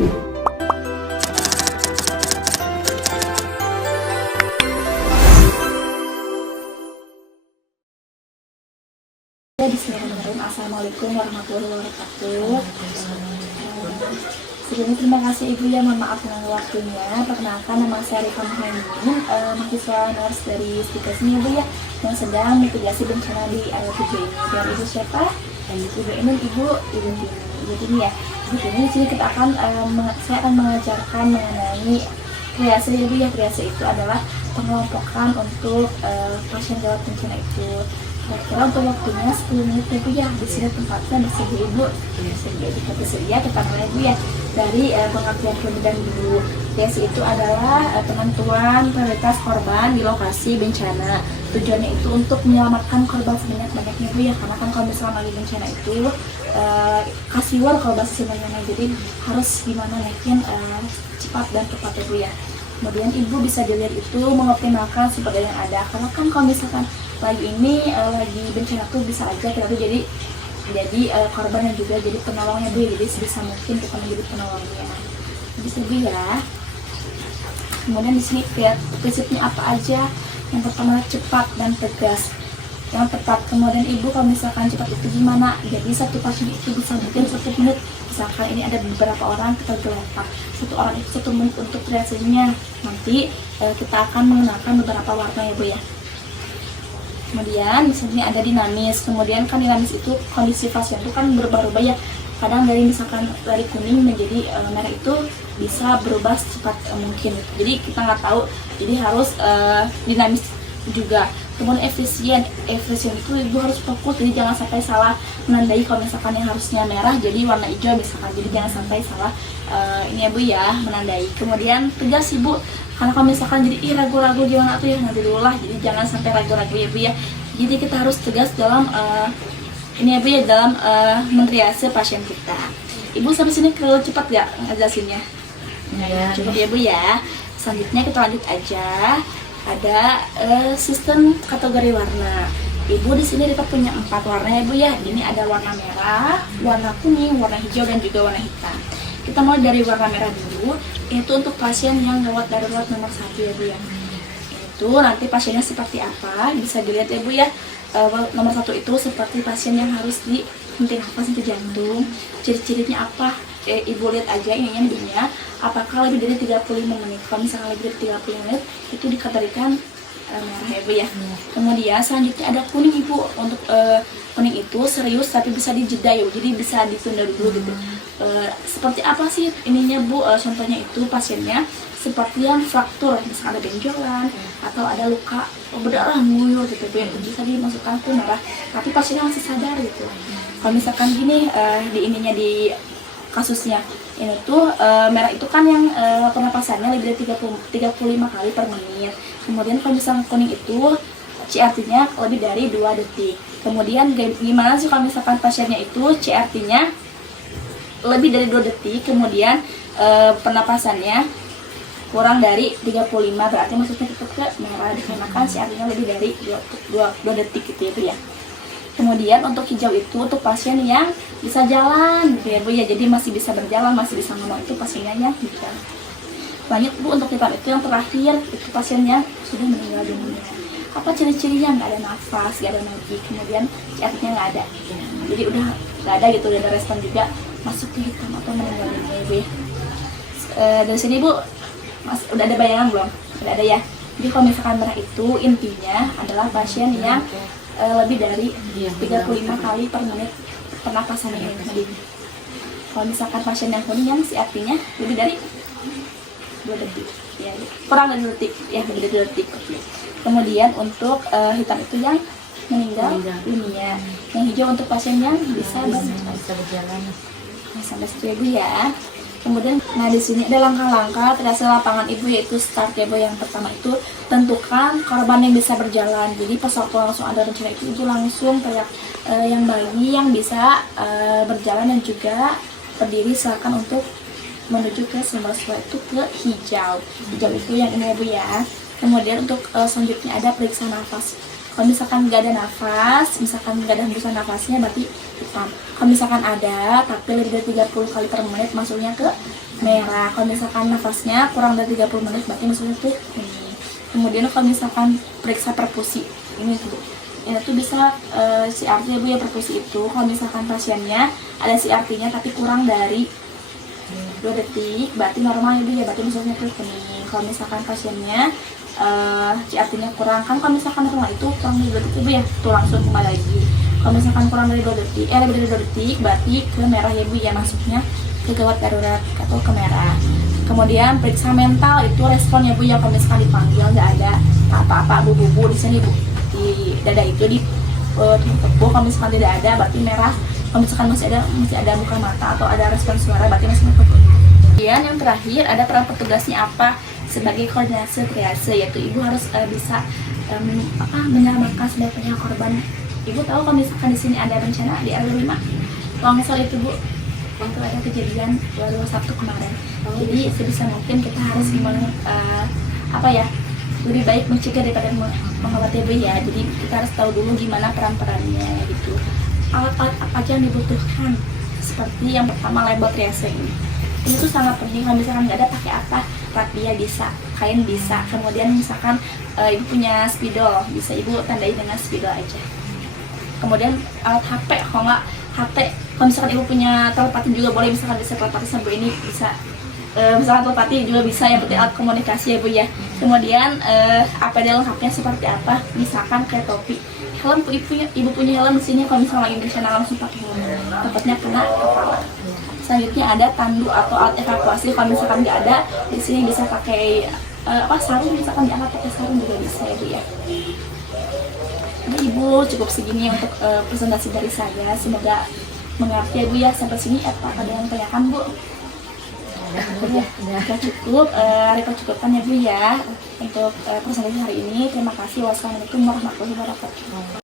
Bismillahirrahmanirrahim. Assalamualaikum warahmatullahi wabarakatuh. Sebelumnya terima kasih Ibu ya, mohon maaf dengan waktunya. Perkenalkan, nama saya Rifah Muhaimin, mahasiswa nurse dari Stika sini Ibu ya, yang sedang mitigasi bencana di area 7 ini. Dan Ibu siapa? Dan Ibu ini Ibu Tini ya. Ibu Tini di sini kita akan saya akan mengajarkan mengenai triase Ibu ya. Triase itu adalah pengelompokan untuk pasien gawat bencana itu. Kira-kira untuk waktunya 10 menit ya Bu ya. Di sini tempatnya bersedia Ibu. Bersedia kita mulai Bu ya. Dari pengertian terlebih dahulu. Triase itu adalah penentuan prioritas korban di lokasi bencana. Tujuannya itu untuk menyelamatkan korban sebanyak-banyaknya Bu ya. Karena kan kalau misalnya lagi bencana itu kasih war korban sebanyak-banyaknya. Jadi harus gimana yakin cepat dan tepat ya Bu ya. Kemudian Ibu bisa dilihat itu mengoptimalkan sumber daya yang ada. Karena kan kalau misalkan lagi bencana tuh bisa aja kita tuh jadi korban dan juga jadi penolongnya Bu. Jadi sebisa mungkin kita menjadi penolongnya. Bisa Bu ya. Kemudian di sini lihat prinsipnya apa aja. Yang pertama cepat dan tegas. Yang tepat. Kemudian Ibu kalau misalkan cepat itu gimana? Jadi satu pasien itu bisa mungkin 1 menit. Misalkan ini ada beberapa orang, kita gelompak 1 orang itu 1 menit untuk triasenya. Nanti kita akan menggunakan beberapa warna ya Bu ya. Kemudian di sini ada dinamis. Kemudian kan dinamis itu kondisi pasien itu kan berubah-ubah ya. Kadang dari misalkan dari kuning menjadi merah itu bisa berubah secepat mungkin. Jadi kita nggak tahu. Jadi harus dinamis juga. Kemudian efisien itu Ibu harus fokus. Jadi jangan sampai salah menandai. Kalau misalkan yang harusnya merah jadi warna hijau misalkan. Jadi jangan sampai salah ini ya Bu ya menandai. Kemudian tegas Ibu. Karena kalau misalkan jadi ragu-ragu gimana tuh ya nanti dulu lah. Jadi jangan sampai ragu-ragu ya Bu ya. Jadi kita harus tegas dalam ini ya Bu ya, dalam mentriase pasien kita. Ibu sampai sini kalau cepat gak ngejelasinnya? Ya, cukup ya Bu ya. Selanjutnya kita lanjut aja. Ada sistem kategori warna. Ibu di sini kita punya 4 warna ya Bu ya. Ini ada warna merah, warna kuning, warna hijau dan juga warna hitam. Kita mulai dari warna merah dulu. Itu untuk pasien yang gawat darurat nomor 1 ya Bu ya. Itu nanti pasiennya seperti apa bisa dilihat ya Bu ya. Nomor 1 itu seperti pasien yang harus dihentikan nafas, henti jantung. Ciri-cirinya apa? Ibu lihat aja ininya apakah lebih dari 35 menit. Kalau misalkan lebih dari 30 menit itu dikategorikan merah ya Bu ya. Kemudian selanjutnya ada kuning Ibu. Untuk kuning itu serius tapi bisa dijeda ya Bu. Jadi bisa ditunda dulu gitu. Seperti apa sih ininya Bu? Contohnya itu pasiennya seperti yang fraktur, misalkan ada benjolan atau ada luka berdarah nguyur gitu Bu. Bisa dimasukkan ke merah. Tapi pasiennya masih sadar gitu. Kalau misalkan gini di kasusnya ini tuh merah itu kan yang pernapasannya lebih dari 35 kali per menit. Kemudian kalau misalkan kuning itu CRT-nya lebih dari 2 detik. Kemudian gimana sih kalau misalkan pasiennya itu CRT-nya lebih dari 2 detik, kemudian pernapasannya kurang dari 35, berarti maksudnya tetap ke merah dikarenakan CRT-nya lebih dari 2 detik gitu ya Bu ya. Kemudian untuk hijau itu untuk pasien yang bisa jalan gitu ya Bu ya. Jadi masih bisa berjalan, masih bisa ngomong, itu pasiennya yang hijau. Lanjut Bu, untuk hitam itu yang terakhir, itu pasien yang sudah meninggal dunia. Apa ciri-cirinya? Nggak ada nafas, nggak ada nadi, kemudian CRT-nya nggak ada. Jadi udah nggak ada gitu, udah ada respon juga masuk ke hitam atau meninggal dunia ya Bu ya. Dari sini Bu, udah ada bayangan belum? Udah ada ya. Jadi kalau misalkan merah itu intinya adalah pasien yang lebih dari 35 kali per menit pernapasannya tadi. Kalau misalkan pasien yang kuning yang CRT-nya lebih dari 2 detik ya, kurang dari 2 detik ya, lebih dari 2 detik. Kemudian untuk hitam itu yang meninggal dunia. Yang hijau untuk pasien yang bisa berjalan. Sampai situ ya. Kemudian, di sini ada langkah-langkah triase lapangan Ibu, yaitu start ya Bu. Yang pertama itu tentukan korban yang bisa berjalan. Jadi pas waktu langsung ada rencana itu Ibu langsung teriak yang bayi yang bisa berjalan dan juga berdiri, silakan untuk menuju ke simbol itu ke hijau. Hijau itu yang ini ya Bu ya. Kemudian untuk selanjutnya ada periksa nafas. Kalau misalkan nggak ada nafas, misalkan nggak ada hembusan nafasnya, berarti hitam. Kalau misalkan ada tapi lebih dari 30 kali per menit, masuknya ke merah. Kalau misalkan nafasnya kurang dari 30 menit, berarti masuknya ke kuning. Kemudian kalau misalkan periksa perfusi, ini tuh bisa CRT ya Bu ya, perfusi itu kalau misalkan pasiennya ada CRT-nya tapi kurang dari 2 detik, berarti normal ya Bu ya, berarti masuknya ke kuning. Kalau misalkan pasiennya CRT-nya kurang, kan kalau misalkan normal itu kurang dari 2 detik Bu ya, itu langsung kembali lagi. Kalau misalkan kurang dari 2 detik, lebih dari 2 detik, berarti ke merah ya Bu ya, masuknya ke gawat darurat atau ke merah. Kemudian periksa mental, itu responnya Bu ya, kalau misalkan dipanggil nggak ada apa-apa bu di sini Bu, di dada itu di tepu, kalau misalkan tidak ada berarti merah. Kalau misalkan masih ada buka mata atau ada respon suara, berarti masih ke kuning. Kemudian yang terakhir, ada peran petugasnya apa sebagai koordinasi triase, yaitu ibu harus bisa menyelamatkan sebaik-baiknya korban. Ibu tahu kalau misalkan di sini ada bencana di RW 5, kalau misalnya itu Bu, waktu ada kejadian baru Sabtu kemarin. Jadi sebisa mungkin kita harus lebih baik mencegah daripada mengobati Bu ya. Jadi kita harus tahu dulu gimana peran-perannya gitu. Alat-alat apa aja yang dibutuhkan, seperti yang pertama label triase ini tuh sangat penting. Kalau misalkan nggak ada, pakai apa? Rapia bisa, kain bisa. Kemudian misalkan ibu punya spidol, bisa ibu tandai dengan spidol aja. Kemudian alat HP, kalau nggak HP, kalau misalkan ibu punya telepati juga boleh, misalkan bisa telepati sampai ini bisa. Misalkan telepati juga bisa, yang penting alat komunikasi ya Bu ya. Kemudian APD lengkapnya seperti apa? Misalkan kayak topi, helm, ibu punya helm di sini. Kalau misalkan lagi bencana langsung pakai helm, takutnya kena kepala. Selanjutnya ada tandu atau alat evakuasi. Kalau misalkan nggak ada, di sini bisa pakai sarung, misalkan diangkat pakai sarung juga bisa ya Bu ya. Jadi Ibu cukup segini untuk presentasi dari saya. Semoga mengerti ya Bu ya. Sampai sini apa ada yang tanyakan Bu? Udah cukup, rekor cukupkan ya Bu ya untuk presentasi hari ini. Terima kasih. Wassalamualaikum warahmatullahi wabarakatuh.